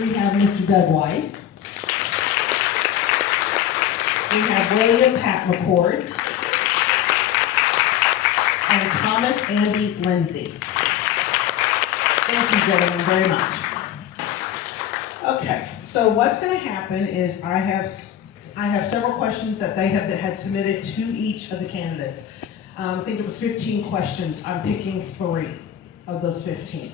We have Mr. Doug Weiss. We have William Pat McCord. And Thomas Andy Lindsey. Thank you, gentlemen, very much. Okay, so what's going to happen is I have several questions that they had submitted to each of the candidates. I think it was 15 questions. I'm picking 3 of those 15.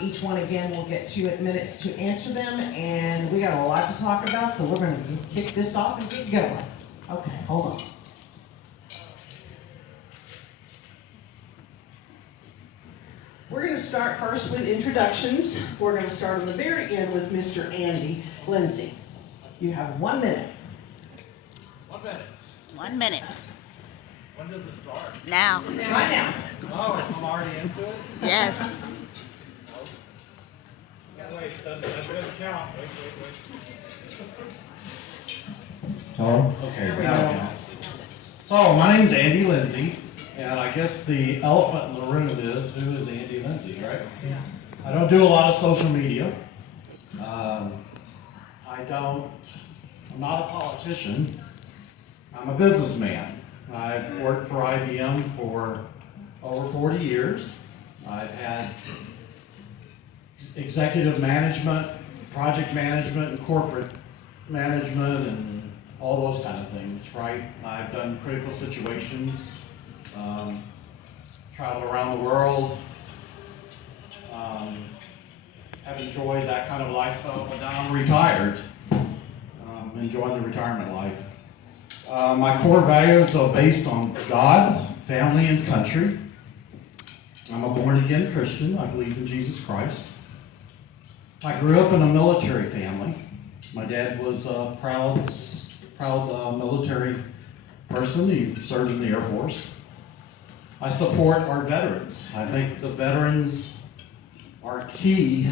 Each one, again, will get 2 minutes to answer them, and we got a lot to talk about, so we're going to kick this off and get going. Okay, hold on. We're going to start first with introductions. We're going to start on the very end with Mr. Andy Lindsey. You have 1 minute. 1 minute. 1 minute. When does it start? Now. Right now. Oh, I'm already into it? Yes. Wait, that doesn't count. Wait. Hello? Okay, now it counts. So, my name's Andy Lindsey, and I guess the elephant in the room is, who is Andy Lindsey, right? Yeah. I don't do a lot of social media. I'm not a politician. I'm a businessman. I've worked for IBM for over 40 years. I've had executive management, project management, and corporate management, and all those kind of things, right? I've done critical situations, traveled around the world, have enjoyed that kind of lifestyle, but now I'm retired, enjoying the retirement life. My core values are based on God, family, and country. I'm a born-again Christian. I believe in Jesus Christ. I grew up in a military family. My dad was a proud military person. He served in the Air Force. I support our veterans. I think the veterans are key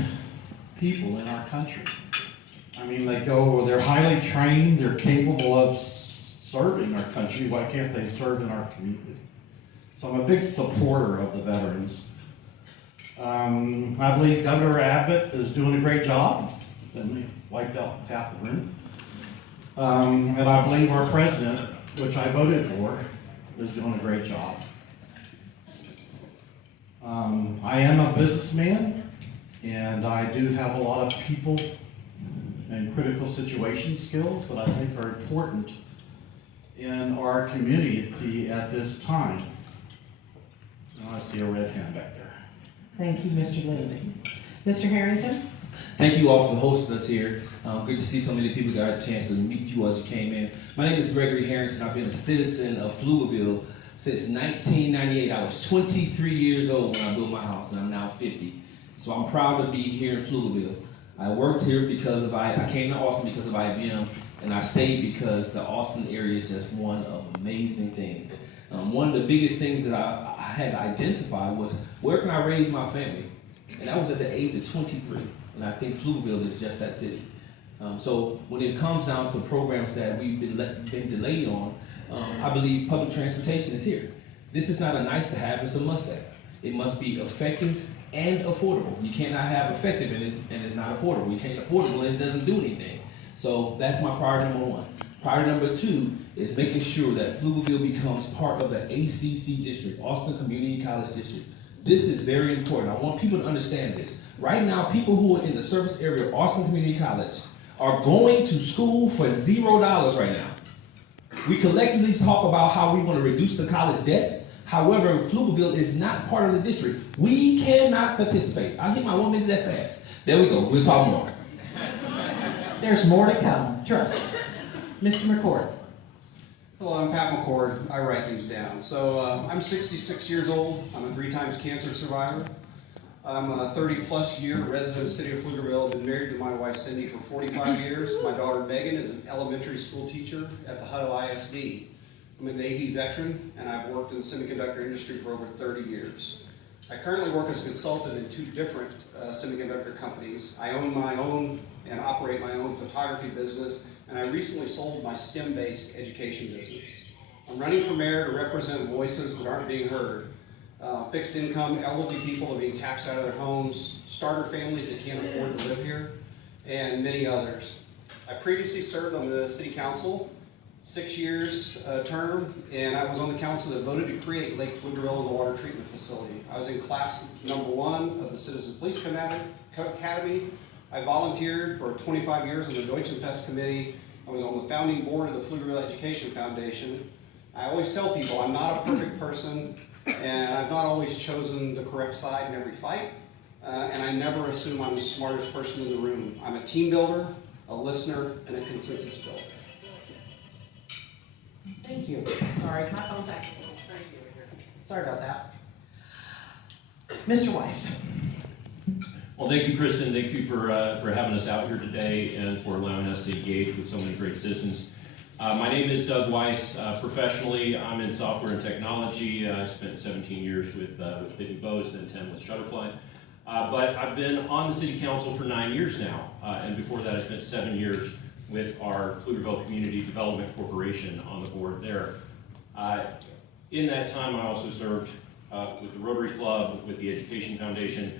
people in our country. I mean, they're highly trained, they're capable of serving our country. Why can't they serve in our community? So I'm a big supporter of the veterans. I believe Governor Abbott is doing a great job. Then they wiped out half the room. And I believe our president, which I voted for, is doing a great job. I am a businessman, and I do have a lot of people and critical situation skills that I think are important in our community at this time. I see a red hand back there. Thank you, Mr. Lindsey. Mr. Harrington? Thank you all for hosting us here. Good to see so many people got a chance to meet you as you came in. My name is Gregory Harrington. I've been a citizen of Pflugerville since 1998. I was 23 years old when I built my house, and I'm now 50. So I'm proud to be here in Pflugerville. I worked here because I came to Austin because of IBM, and I stayed because the Austin area is just one of amazing things. One of the biggest things that I had to identify was, where can I raise my family? And that was at the age of 23, and I think Pflugerville is just that city. So when it comes down to programs that we've been delayed on, I believe public transportation is here. This is not a nice to have, it's a must have. It must be effective and affordable. You cannot have effective and it's not affordable. You can't affordable and it doesn't do anything. So that's my priority number 1. Priority number 2 is making sure that Pflugerville becomes part of the ACC district, Austin Community College District. This is very important. I want people to understand this. Right now, people who are in the service area of Austin Community College are going to school for $0 right now. We collectively talk about how we want to reduce the college debt. However, Pflugerville is not part of the district. We cannot participate. I'll hit my 1 minute that fast. There we go. We'll talk more. There's more to come, trust me. Mr. McCord. Hello, I'm Pat McCord. I write things down. So I'm 66 years old. I'm a 3 times cancer survivor. I'm a 30-plus year resident of the city of Pflugerville. I've been married to my wife Cindy for 45 years. My daughter Megan is an elementary school teacher at the Huddle ISD. I'm a Navy veteran, and I've worked in the semiconductor industry for over 30 years. I currently work as a consultant in 2 different semiconductor companies. I own my own and operate my own photography business, and I recently sold my STEM-based education business. I'm running for mayor to represent voices that aren't being heard. Fixed income, elderly people are being taxed out of their homes, starter families that can't afford to live here, and many others. I previously served on the City Council, 6 years term, and I was on the council that voted to create Lake Pflugerville and the water treatment facility. I was in class #1 of the Citizen Police Academy. I volunteered for 25 years on the Deutschenfest Committee. I was on the founding board of the Pflugerville Education Foundation. I always tell people I'm not a perfect person, and I've not always chosen the correct side in every fight, and I never assume I'm the smartest person in the room. I'm a team builder, a listener, and a consensus builder. Thank you. Sorry, my phone's acting a little crazy over here. Sorry about that. Mr. Weiss. Well, thank you, Kristen. Thank you for having us out here today and for allowing us to engage with so many great citizens. My name is Doug Weiss. Professionally, I'm in software and technology. I spent 17 years with Pitney Bowes, then 10 with Shutterfly. But I've been on the City Council for 9 years now, and before that I spent 7 years with our Pflugerville Community Development Corporation on the board there. In that time, I also served with the Rotary Club, with the Education Foundation,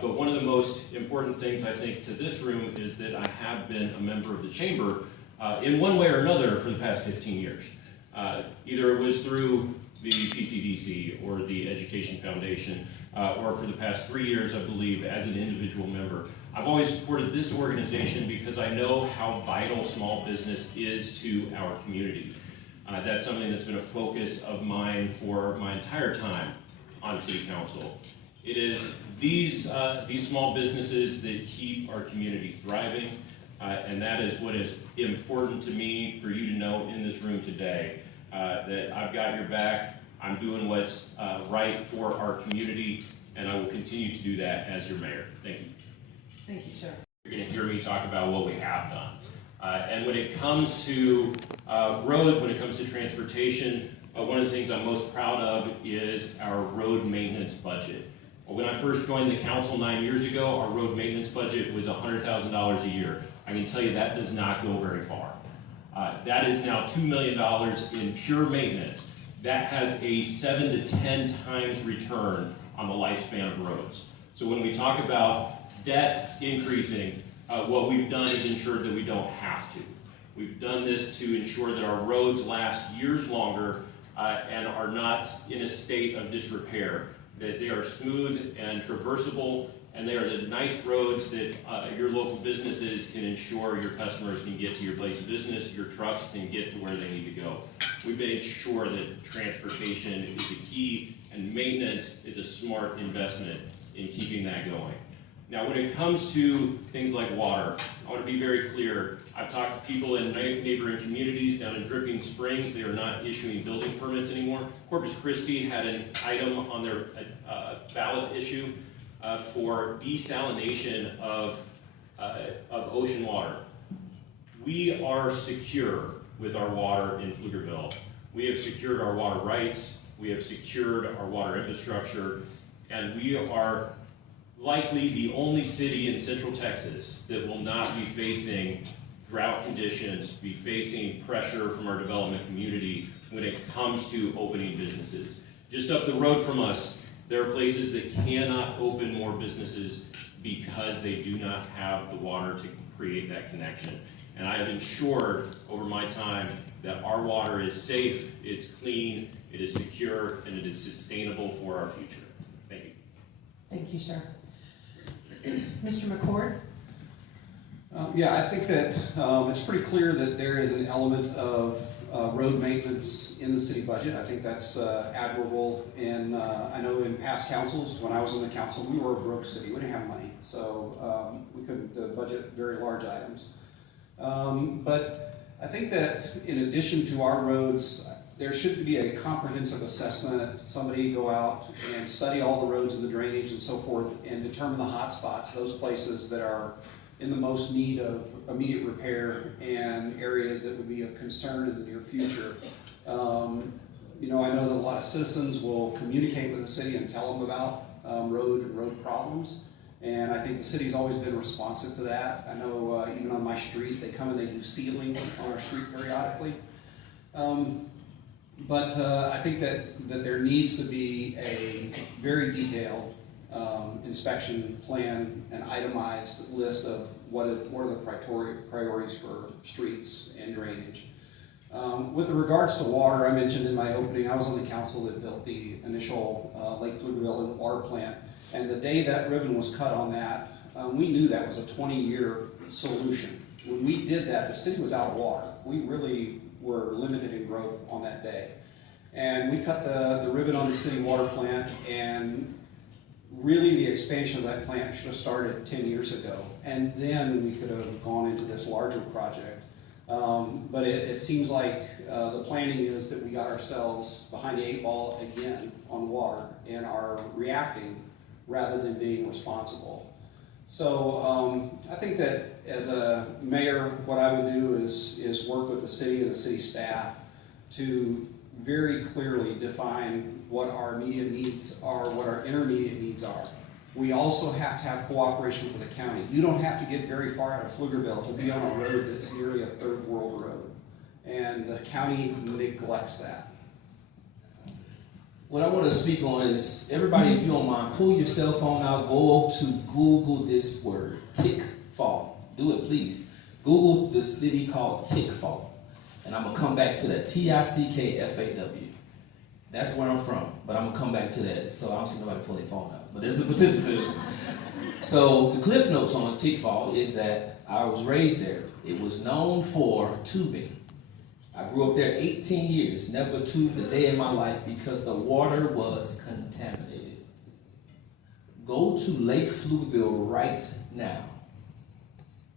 but one of the most important things I think to this room is that I have been a member of the Chamber in one way or another for the past 15 years. Either it was through the PCDC or the Education Foundation, or for the past 3 years, I believe, as an individual member. I've always supported this organization because I know how vital small business is to our community. That's something that's been a focus of mine for my entire time on City Council. It is these small businesses that keep our community thriving, and that is what is important to me for you to know in this room today, that I've got your back, I'm doing what's right for our community, and I will continue to do that as your mayor. Thank you. Thank you, sir. You're going to hear me talk about what we have done. And when it comes to roads, when it comes to transportation, one of the things I'm most proud of is our road maintenance budget. When I first joined the council 9 years ago, our road maintenance budget was $100,000 a year. I can tell you that does not go very far. That is now $2 million in pure maintenance. That has a 7 to 10 times return on the lifespan of roads. So when we talk about debt increasing, what we've done is ensured that we don't have to. We've done this to ensure that our roads last years longer and are not in a state of disrepair, that they are smooth and traversable, and they are the nice roads that your local businesses can ensure your customers can get to your place of business, your trucks can get to where they need to go. We've made sure that transportation is a key and maintenance is a smart investment in keeping that going. Now, when it comes to things like water, I want to be very clear. I've talked to people in neighboring communities down in Dripping Springs. They are not issuing building permits anymore. Corpus Christi had an item on their ballot issue for desalination of ocean water. We are secure with our water in Pflugerville. We have secured our water rights. We have secured our water infrastructure, and we are likely the only city in Central Texas that will not be facing drought conditions, be facing pressure from our development community when it comes to opening businesses. Just up the road from us, there are places that cannot open more businesses because they do not have the water to create that connection. And I have ensured over my time that our water is safe, it's clean, it is secure, and it is sustainable for our future. Thank you. Thank you, sir. Mr. McCord? Yeah, I think that it's pretty clear that there is an element of road maintenance in the city budget. I think that's admirable, and I know in past councils, when I was on the council, we were a broke city. We didn't have money, so we couldn't budget very large items. But I think that in addition to our roads, there should be a comprehensive assessment. Somebody go out and study all the roads and the drainage and so forth and determine the hot spots, those places that are in the most need of immediate repair and areas that would be of concern in the near future. You know, I know that a lot of citizens will communicate with the city and tell them about road problems. And I think the city's always been responsive to that. I know even on my street, they come and they do sealing on our street periodically. But I think that there needs to be a very detailed inspection plan, an itemized list of what are the priorities for streets and drainage. With regards to water, I mentioned in my opening, I was on the council that built the initial Lake Pflugerville water plant, and the day that ribbon was cut on that, we knew that was a 20-year solution. When we did that, the city was out of water. We really were limited in growth on that day. And we cut the ribbon on the city water plant, and really the expansion of that plant should have started 10 years ago. And then we could have gone into this larger project. But it seems like the planning is that we got ourselves behind the 8 ball again on water and are reacting rather than being responsible. So I think that as a mayor, what I would do is work with the city and the city staff to very clearly define what our immediate needs are, what our intermediate needs are. We also have to have cooperation with the county. You don't have to get very far out of Pflugerville to be on a road that's nearly a third world road. And the county neglects that. What I want to speak on is, everybody, if you don't mind, pull your cell phone out, go to Google this word, tick-fault. Do it, please. Google the city called Tick-Fault. And I'm going to come back to that, T-I-C-K-F-A-W. That's where I'm from, but I'm going to come back to that. So I don't see nobody pull their phone out. But this is a participation. So the cliff notes on Tick-Fault is that I was raised there. It was known for tubing. I grew up there 18 years, never tubed a day in my life because the water was contaminated. Go to Lake Pflugerville right now.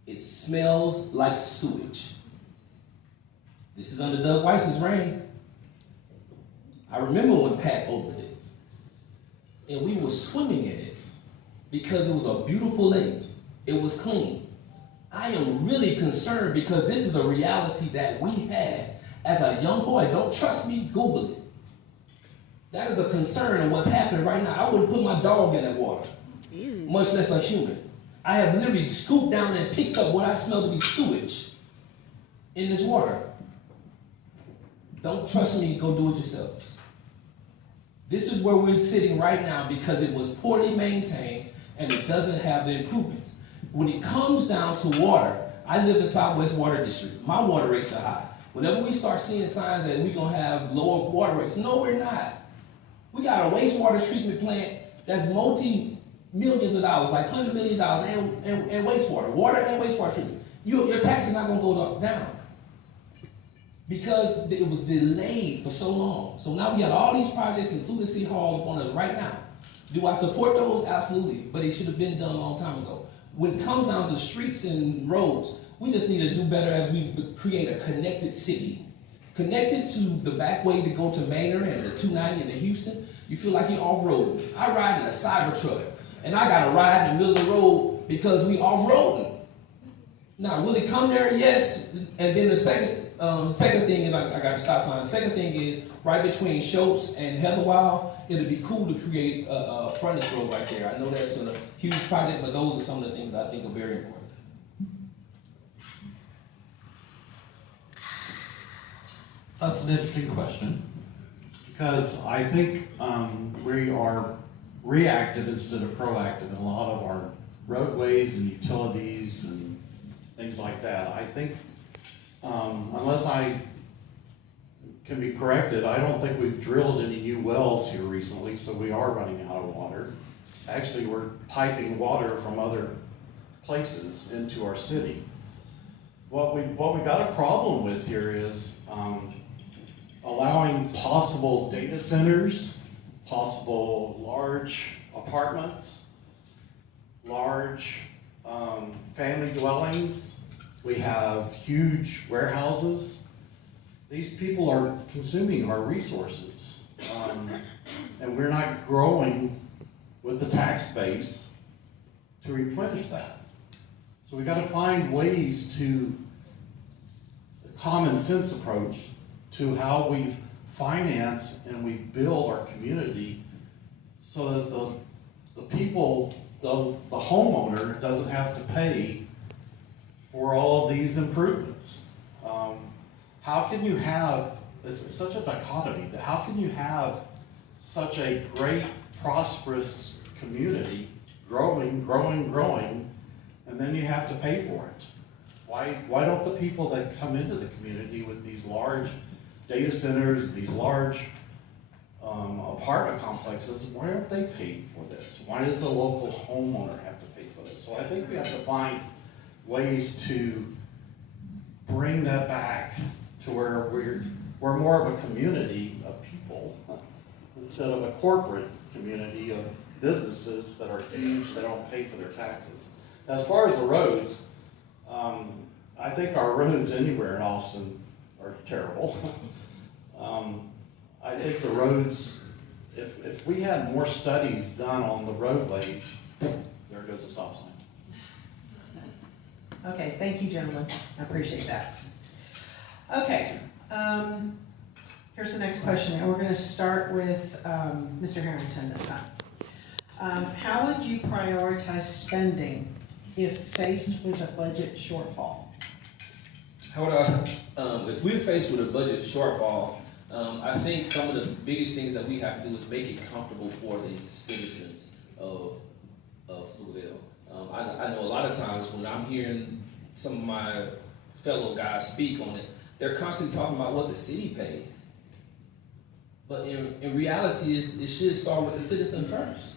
It smells like sewage. This is under Doug Weiss's reign. I remember when Pat opened it, and we were swimming in it because it was a beautiful lake. It was clean. I am really concerned because this is a reality that we had as a young boy. Don't trust me? Google it. That is a concern of what's happening right now. I wouldn't put my dog in that water, much less a human. I have literally scooped down and picked up what I smell to be sewage in this water. Don't trust me, go do it yourselves. This is where we're sitting right now because it was poorly maintained and it doesn't have the improvements. When it comes down to water, I live in Southwest Water District. My water rates are high. Whenever we start seeing signs that we're going to have lower water rates, no, we're not. We got a wastewater treatment plant that's multi-millions of dollars, like $100 million and wastewater, water and wastewater treatment. Your tax is not going to go down because it was delayed for so long. So now we got all these projects, including City Hall, on us right now. Do I support those? Absolutely. But it should have been done a long time ago. When it comes down to streets and roads, we just need to do better as we create a connected city. Connected to the back way to go to Manor and the 290 into Houston. You feel like you're off-roading. I ride in a Cybertruck, and I got to ride in the middle of the road because we off-roading. Now, will it come there? Yes. And then the second thing is, I got to stop sign. The second thing is, right between Schultz and Heatherwild, it'd be cool to create a frontage road right there. I know that's a huge project, but those are some of the things I think are very important. That's an interesting question, because I think we are reactive instead of proactive in a lot of our roadways and utilities and things like that. I think, unless I can be corrected, I don't think we've drilled any new wells here recently, so we are running out of water. Actually, we're piping water from other places into our city. What we got a problem with here is allowing possible data centers, possible large apartments, large family dwellings. We have huge warehouses. These people are consuming our resources, and we're not growing with the tax base to replenish that. So we got to find ways to, a common sense approach to how we finance and we build our community so that the people, the homeowner doesn't have to pay for all of these improvements. How can you have, it's such a dichotomy, that how can you have such a great, prosperous community growing, and then you have to pay for it. Why don't the people that come into the community with these large data centers, these large apartment complexes, why aren't they paid for this? Why does the local homeowner have to pay for this? So I think we have to find ways to bring that back to where we're more of a community of people instead of a corporate community of businesses that are huge, that don't pay for their taxes. As far as the roads, I think our roads anywhere in Austin are terrible. I think the roads, if we had more studies done on the roadways, there goes the stop sign. Okay, thank you, gentlemen. I appreciate that. Okay, here's the next question, and we're going to start with Mr. Harrington this time. How would you prioritize spending if faced with a budget shortfall? How would I, if we're faced with a budget shortfall, I think some of the biggest things that we have to do is make it comfortable for the citizens of Pflugerville. I know a lot of times when I'm hearing some of my fellow guys speak on it, they're constantly talking about what the city pays. But in reality, it should start with the citizen first.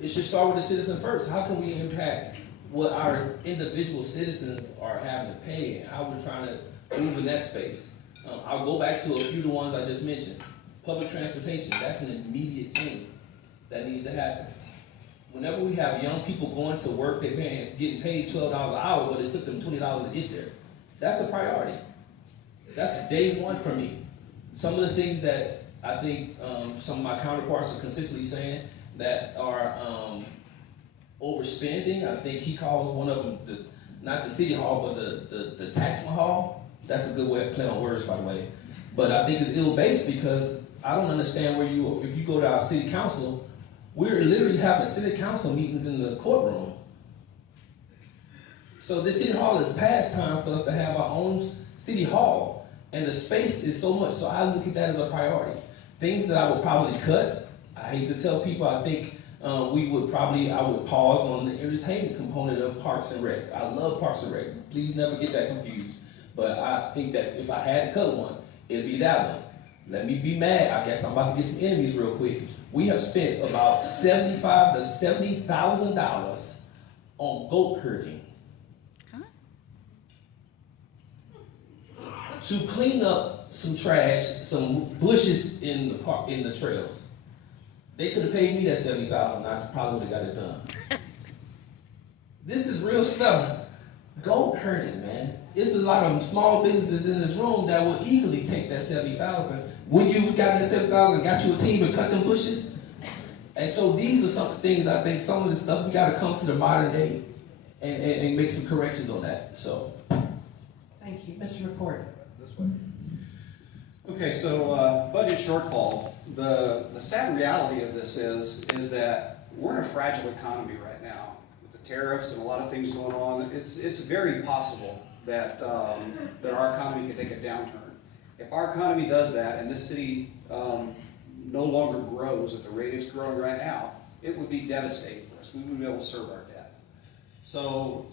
It should start with the citizen first. How can we impact what our individual citizens are having to pay and how we're trying to move in that space? I'll go back to a few of the ones I just mentioned. Public transportation, that's an immediate thing that needs to happen. Whenever we have young people going to work, they're getting paid $12 an hour, but it took them $20 to get there. That's a priority. That's day one for me. Some of the things that I think some of my counterparts are consistently saying that are overspending, I think he calls one of them, not the city hall, but the tax hall. That's a good way of playing on words, by the way. But I think it's ill-based because I don't understand if you go to our city council, we're literally having city council meetings in the courtroom. So this city hall is past time for us to have our own city hall, and the space is so much, so I look at that as a priority. Things that I would probably cut, I hate to tell people, I think I would pause on the entertainment component of Parks and Rec. I love Parks and Rec, please never get that confused. But I think that if I had to cut one, it'd be that one. Let me be mad, I guess I'm about to get some enemies real quick. We have spent about $75,000 to $70,000 on goat herding. To clean up some trash, some bushes in the park, in the trails. They could have paid me that $70,000, I probably would have got it done. This is real stuff. Goat herding, man. It's a lot of small businesses in this room that will eagerly take that $70,000. When you got that $70,000 and got you a team and cut them bushes. And so these are some of the things I think, some of the stuff we got to come to the modern day and make some corrections on that. So. Thank you, Mr. McCord. This way. Okay, so budget shortfall. The sad reality of this is that we're in a fragile economy right now with the tariffs and a lot of things going on. It's very possible that our economy could take a downturn. If our economy does that and this city no longer grows at the rate it's growing right now, it would be devastating for us. We wouldn't be able to serve our debt. So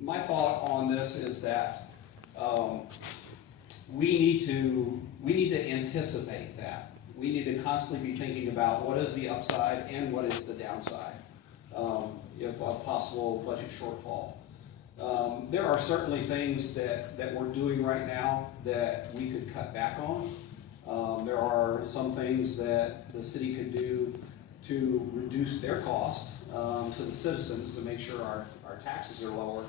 my thought on this is that we need to anticipate that. We need to constantly be thinking about what is the upside and what is the downside if a possible budget shortfall. There are certainly things that we're doing right now that we could cut back on. There are some things that the city could do to reduce their cost to the citizens to make sure our taxes are lower.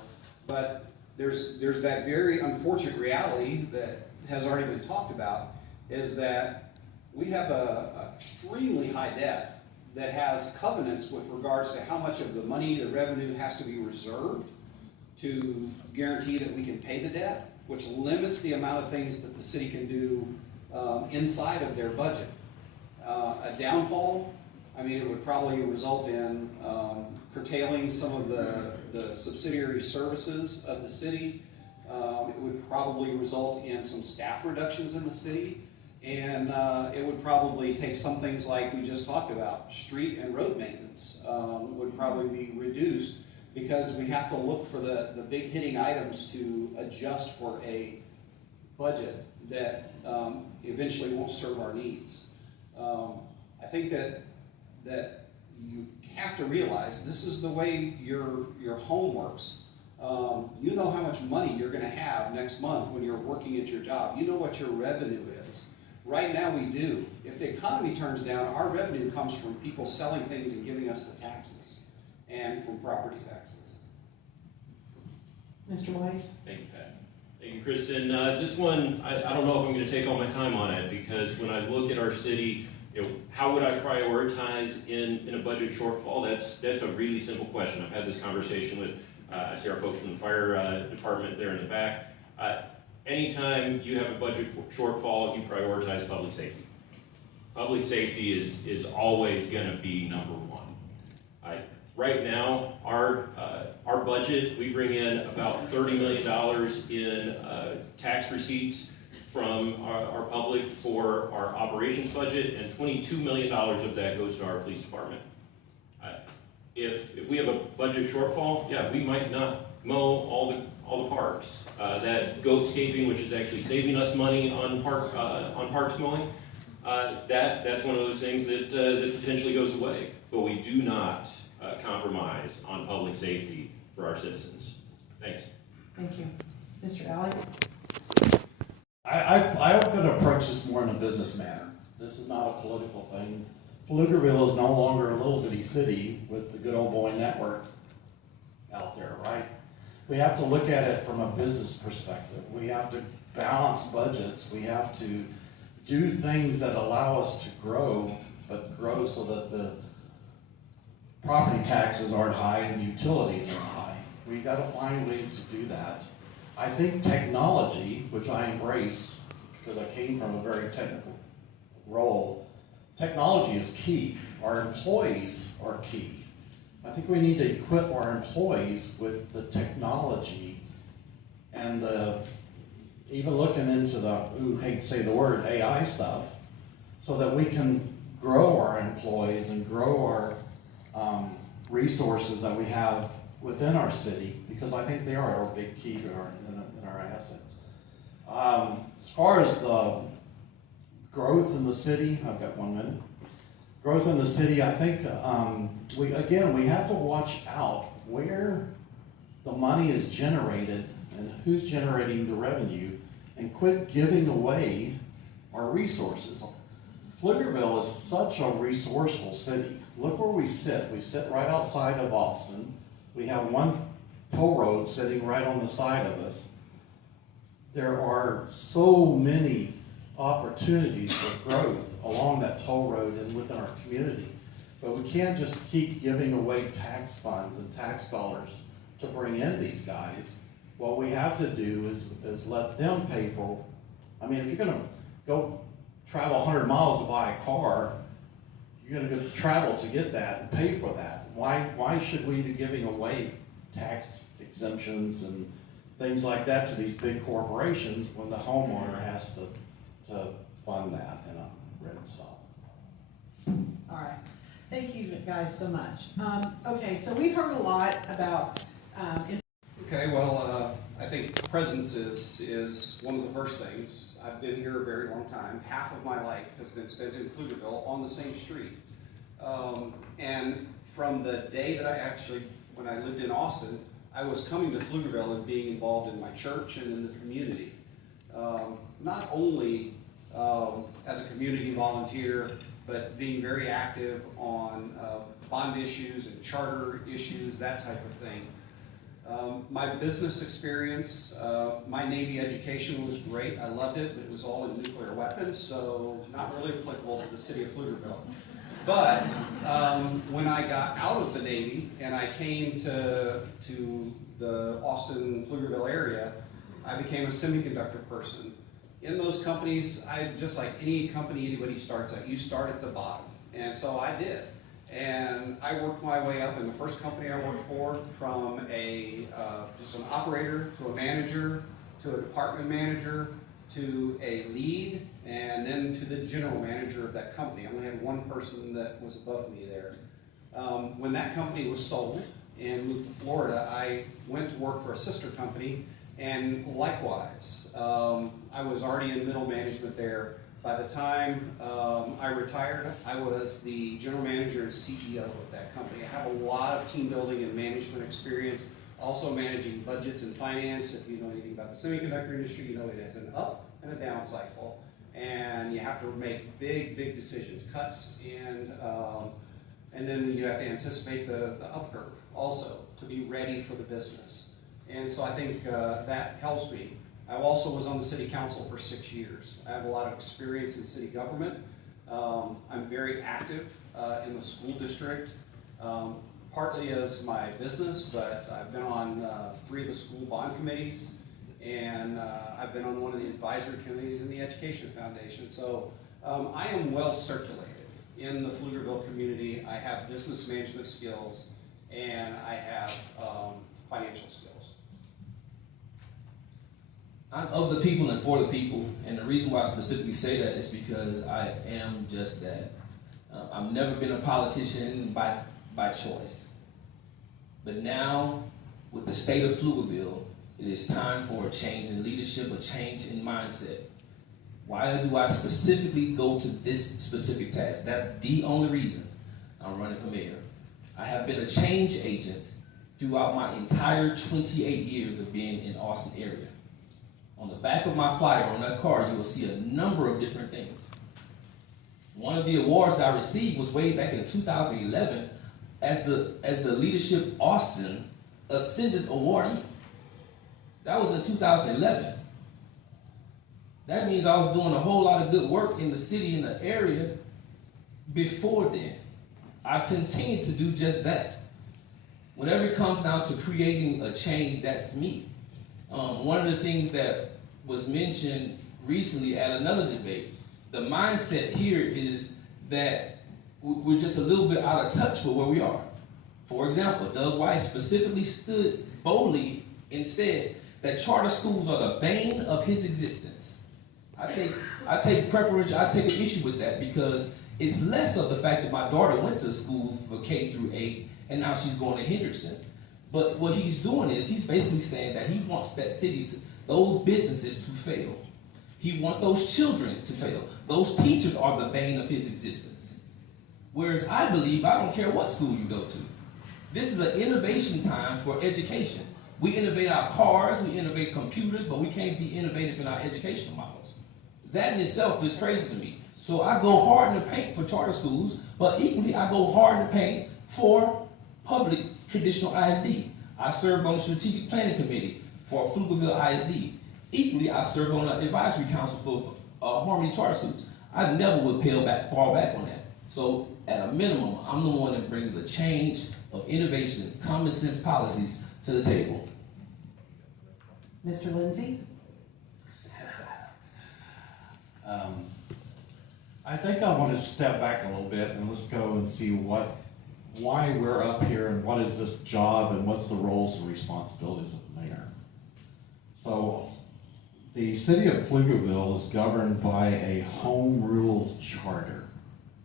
But there's that very unfortunate reality that has already been talked about, is that we have a extremely high debt that has covenants with regards to how much of the money, the revenue has to be reserved to guarantee that we can pay the debt, which limits the amount of things that the city can do inside of their budget. A downfall, I mean, it would probably result in curtailing some of the subsidiary services of the city. It would probably result in some staff reductions in the city. And it would probably take some things like we just talked about, street and road maintenance would probably be reduced, because we have to look for the big hitting items to adjust for a budget that eventually won't serve our needs. I think that you have to realize this is the way your home works. You know how much money you're going to have next month when you're working at your job. You know what your revenue is. Right now we do. If the economy turns down, our revenue comes from people selling things and giving us the taxes, and from property taxes. Mr. Weiss? Thank you, Pat. Thank you, Kristen. This one, I don't know if I'm going to take all my time on it, because when I look at our city, how would I prioritize in a budget shortfall? That's a really simple question. I've had this conversation with, I see our folks from the fire department there in the back. Anytime you have a budget shortfall, you prioritize public safety. Public safety is always going to be number one. Right now, our budget, we bring in about $30 million in tax receipts from our public for our operations budget, and $22 million of that goes to our police department. If we have a budget shortfall, yeah, we might not mow all the parks. That goatscaping, which is actually saving us money on parks mowing, that's one of those things that potentially goes away. But we do not compromise on public safety for our citizens. Thanks. Thank you. Mr. Alley? I'm going to approach this more in a business manner. This is not a political thing. Pflugerville is no longer a little bitty city with the good old boy network out there, right? We have to look at it from a business perspective. We have to balance budgets. We have to do things that allow us to grow, but grow so that the property taxes aren't high and utilities are high. We got to find ways to do that. I think technology, which I embrace because I came from a very technical role, technology is key. Our employees are key. I think we need to equip our employees with the technology and even looking into the, hate to say the word, AI stuff, so that we can grow our employees and grow our resources that we have within our city, because I think they are a big key to our assets. As far as the growth in the city, I've got 1 minute. Growth in the city, I think we have to watch out where the money is generated and who's generating the revenue, and quit giving away our resources. Pflugerville is such a resourceful city. Look where we sit. We sit right outside of Austin. We have one toll road sitting right on the side of us. There are so many opportunities for growth along that toll road and within our community. But we can't just keep giving away tax funds and tax dollars to bring in these guys. What we have to do is let them pay for, I mean, if you're gonna go travel 100 miles to buy a car, you're gonna go travel to get that and pay for that. Why should we be giving away tax exemptions and things like that to these big corporations when the homeowner has to fund that? And I'm ready to stop. All right. Thank you guys so much. Okay, so we've heard a lot about Okay, well, I think presence is one of the first things. I've been here a very long time. Half of my life has been spent in Pflugerville on the same street. And from the day that when I lived in Austin, I was coming to Pflugerville and being involved in my church and in the community. Not only as a community volunteer, but being very active on bond issues and charter issues, that type of thing. My business experience, my Navy education was great. I loved it, but it was all in nuclear weapons, so not really applicable to the city of Pflugerville. But when I got out of the Navy and I came to the Austin, Pflugerville area, I became a semiconductor person. In those companies, just like any company anybody starts at, you start at the bottom. And so I did. And I worked my way up in the first company I worked for, from just an operator to a manager to a department manager to a lead and then to the general manager of that company. I only had one person that was above me there. When that company was sold and moved to Florida, I went to work for a sister company, and likewise, I was already in middle management there. By the time I retired, I was the general manager and CEO of that company. I have a lot of team building and management experience, also managing budgets and finance. If you know anything about the semiconductor industry, you know it has an up and a down cycle, and you have to make big decisions, cuts, and then you have to anticipate the up curve also to be ready for the business. And so I think that helps me. I also was on the city council for 6 years. I have a lot of experience in city government. I'm very active in the school district, partly as my business, but I've been on 3 of the school bond committees, and I've been on one of the advisory committees in the Education Foundation. So I am well circulated in the Pflugerville community. I have business management skills, and I have financial skills. I'm of the people and for the people, and the reason why I specifically say that is because I am just that. I've never been a politician by choice. But now, with the state of Pflugerville, it is time for a change in leadership, a change in mindset. Why do I specifically go to this specific task? That's the only reason I'm running for mayor. I have been a change agent throughout my entire 28 years of being in Austin area. On the back of my flyer on that card, you will see a number of different things. One of the awards that I received was way back in 2011 as the Leadership Austin Ascendant Awardee. That was in 2011. That means I was doing a whole lot of good work in the city, in the area, before then. I've continued to do just that. Whenever it comes down to creating a change, that's me. One of the things that was mentioned recently at another debate, the mindset here is that we're just a little bit out of touch with where we are. For example, Doug Weiss specifically stood boldly and said that charter schools are the bane of his existence. I take an issue with that because it's less of the fact that my daughter went to school for K through 8 and now she's going to Hendrickson. But what he's doing is he's basically saying that he wants that city, those businesses to fail. He wants those children to fail. Those teachers are the bane of his existence. Whereas I believe I don't care what school you go to. This is an innovation time for education. We innovate our cars, we innovate computers, but we can't be innovative in our educational models. That in itself is crazy to me. So I go hard in the paint for charter schools, but equally I go hard in the paint for public traditional ISD. I served on the strategic planning committee for Pflugerville ISD. Equally, I served on the advisory council for Harmony Charter Schools. I never would fall back on that. So at a minimum, I'm the one that brings a change of innovation, common sense policies to the table. Mr. Lindsey? I think I want to step back a little bit and let's go and see why we're up here and what is this job and what's the roles and responsibilities of the mayor. So the city of Pflugerville is governed by a home rule charter,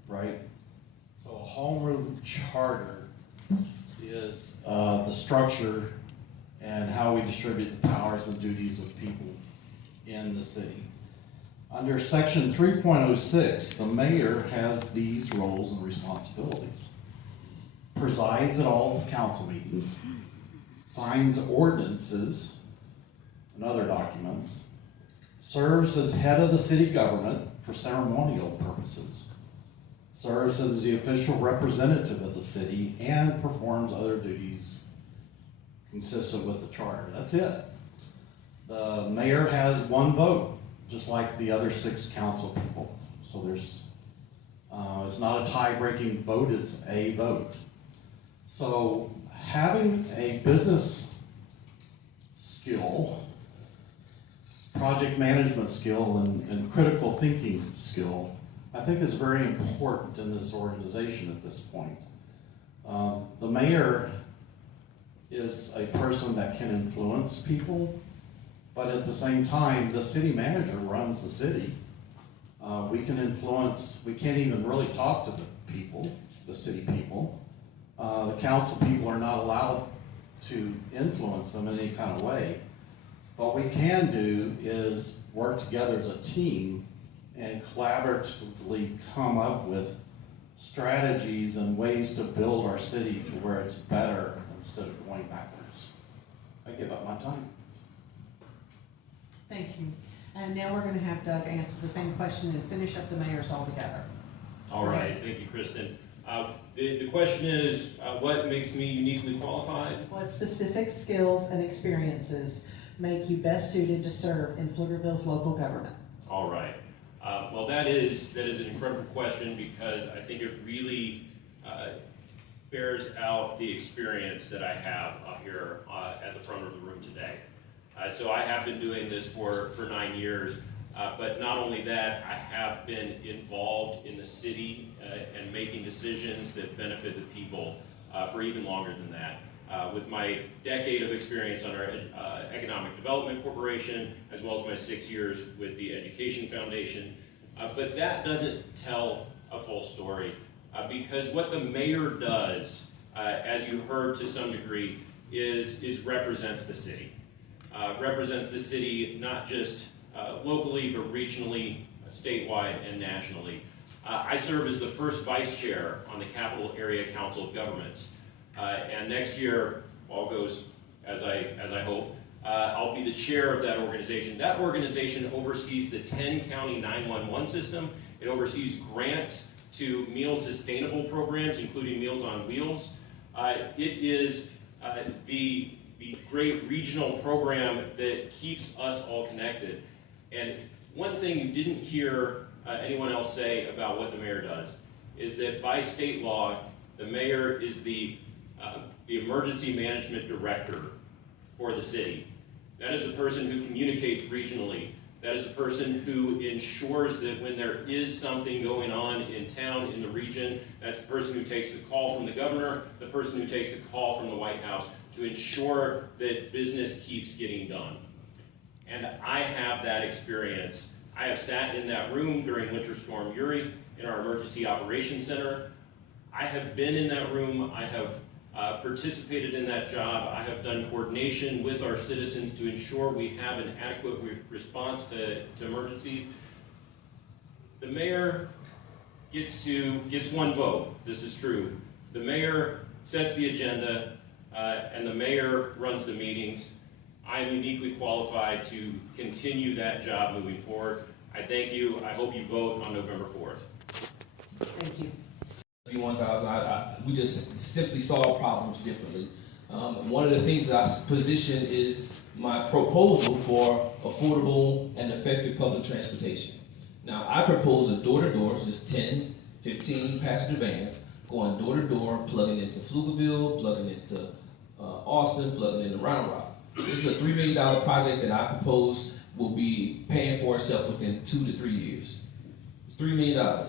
right? So a home rule charter is the structure and how we distribute the powers and duties of people in the city. Under section 3.06, the mayor has these roles and responsibilities. Presides at all council meetings, signs ordinances and other documents, serves as head of the city government for ceremonial purposes, serves as the official representative of the city, and performs other duties consistent with the charter. That's it. The mayor has one vote, just like the other 6 council people. So there's, it's not a tie-breaking vote, it's a vote. So having a business skill, project management skill, and critical thinking skill, I think is very important in this organization at this point. The mayor is a person that can influence people, but at the same time, the city manager runs the city. We can influence, we can't even really talk to the people, the city people. The council people are not allowed to influence them in any kind of way. What we can do is work together as a team and collaboratively come up with strategies and ways to build our city to where it's better instead of going backwards. I give up my time. Thank you. And now we're going to have Doug answer the same question and finish up the mayors altogether. All right, thank you, Kristen. The question is, what makes me uniquely qualified? What specific skills and experiences make you best suited to serve in Pflugerville's local government? All right. Well, that is an incredible question because I think it really bears out the experience that I have up here at the front of the room today. So I have been doing this for 9 years, but not only that, I have been involved in the city and making decisions that benefit the people for even longer than that. With my decade of experience on our Economic Development Corporation, as well as my 6 years with the Education Foundation. But that doesn't tell a full story, because what the mayor does, as you heard to some degree, is represents the city. Represents the city not just locally, but regionally, statewide, and nationally. I serve as the first vice chair on the Capital Area Council of Governments. And next year, all goes as I hope, I'll be the chair of that organization. That organization oversees the 10-county 911 system. It oversees grants to meal sustainable programs, including Meals on Wheels. It is the great regional program that keeps us all connected. And one thing you didn't hear anyone else say about what the mayor does is that by state law, the mayor is the emergency management director for the city. That is the person who communicates regionally. That is the person who ensures that when there is something going on in town, in the region, that's the person who takes the call from the governor, the person who takes the call from the White House to ensure that business keeps getting done. And I have that experience. I have sat in that room during Winter Storm Uri in our Emergency Operations Center. I have been in that room. I have participated in that job. I have done coordination with our citizens to ensure we have an adequate response to emergencies. The mayor gets one vote. This is true. The mayor sets the agenda, and the mayor runs the meetings. I am uniquely qualified to continue that job moving forward. I thank you. I hope you vote on November 4th. Thank you. 1,000, we just simply solve problems differently. One of the things that I position is my proposal for affordable and effective public transportation. Now, I propose a door-to-door, just 10, 15 passenger vans, going door-to-door, plugging into Pflugerville, plugging into Austin, plugging into Round Rock. This is a $3 million project that I propose will be paying for itself within 2 to 3 years. It's $3 million.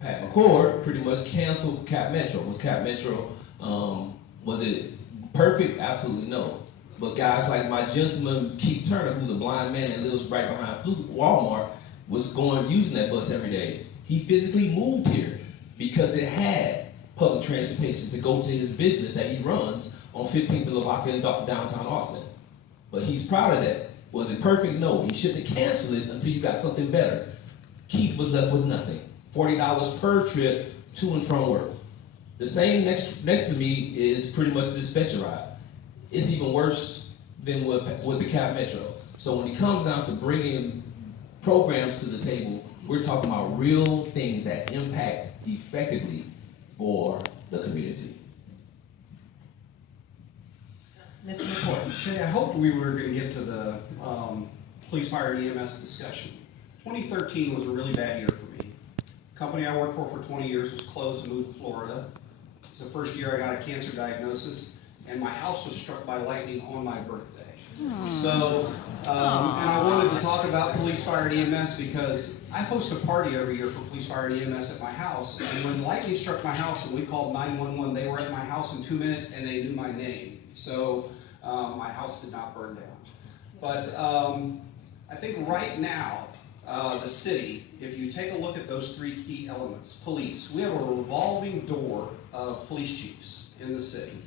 Pat McCord pretty much canceled Cap Metro. Was Cap Metro, was it perfect? Absolutely no. But guys like my gentleman Keith Turner, who's a blind man that lives right behind Walmart, was using that bus every day. He physically moved here because it had public transportation to go to his business that he runs on 15th and Lavaca in downtown Austin. But he's proud of that. Was it perfect? No. He shouldn't have canceled it until you got something better. Keith was left with nothing. $40 per trip to and from work. The same next to me is pretty much dispatcher ride. It's even worse than with the Cap Metro. So when it comes down to bringing programs to the table, we're talking about real things that impact effectively for the community. Mr. McCord. Okay, I hoped we were going to get to the police, fire, and EMS discussion. 2013 was a really bad year for me. The company I worked for 20 years was closed and moved to Florida. It's the first year I got a cancer diagnosis, and my house was struck by lightning on my birthday. So, and I wanted to talk about police, fire, and EMS because I host a party every year for police, fire, and EMS at my house. And when lightning struck my house and we called 911, they were at my house in 2 minutes and they knew my name. So my house did not burn down. But I think right now, the city, if you take a look at those three key elements, police, we have a revolving door of police chiefs in the city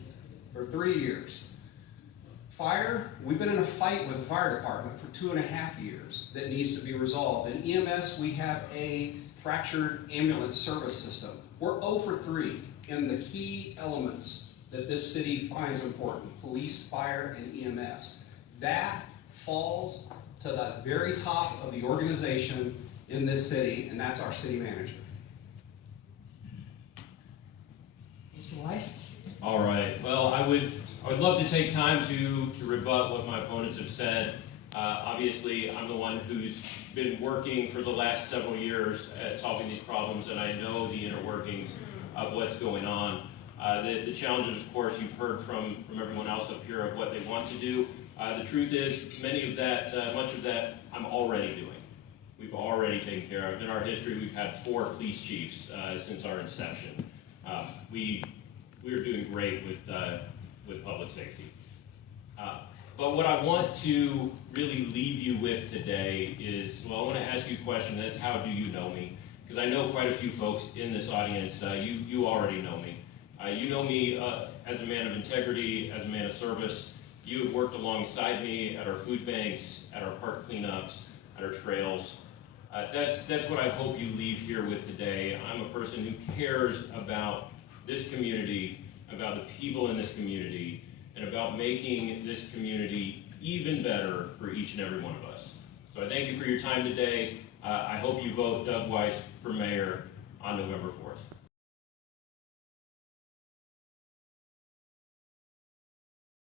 for 3 years. Fire, we've been in a fight with the fire department for 2.5 years that needs to be resolved. In EMS, we have a fractured ambulance service system. We're 0 for 3 in the key elements that this city finds important, police, fire, and EMS. That falls to the very top of the organization in this city, and that's our city manager. Mr. Weiss? All right. Well, I would love to take time to rebut what my opponents have said. Obviously, I'm the one who's been working for the last several years at solving these problems, and I know the inner workings of what's going on. The challenges, of course, you've heard from everyone else up here of what they want to do. The truth is, much of that, I'm already doing. We've already taken care of. In our history, we've had 4 police chiefs since our inception. We are doing great with public safety. But what I want to really leave you with today is, well, I want to ask you a question. That's, how do you know me? Because I know quite a few folks in this audience. You already know me. You know me as a man of integrity, as a man of service. You have worked alongside me at our food banks, at our park cleanups, at our trails. That's what I hope you leave here with today. I'm a person who cares about this community, about the people in this community, and about making this community even better for each and every one of us. So I thank you for your time today. I hope you vote Doug Weiss for mayor on November 4th.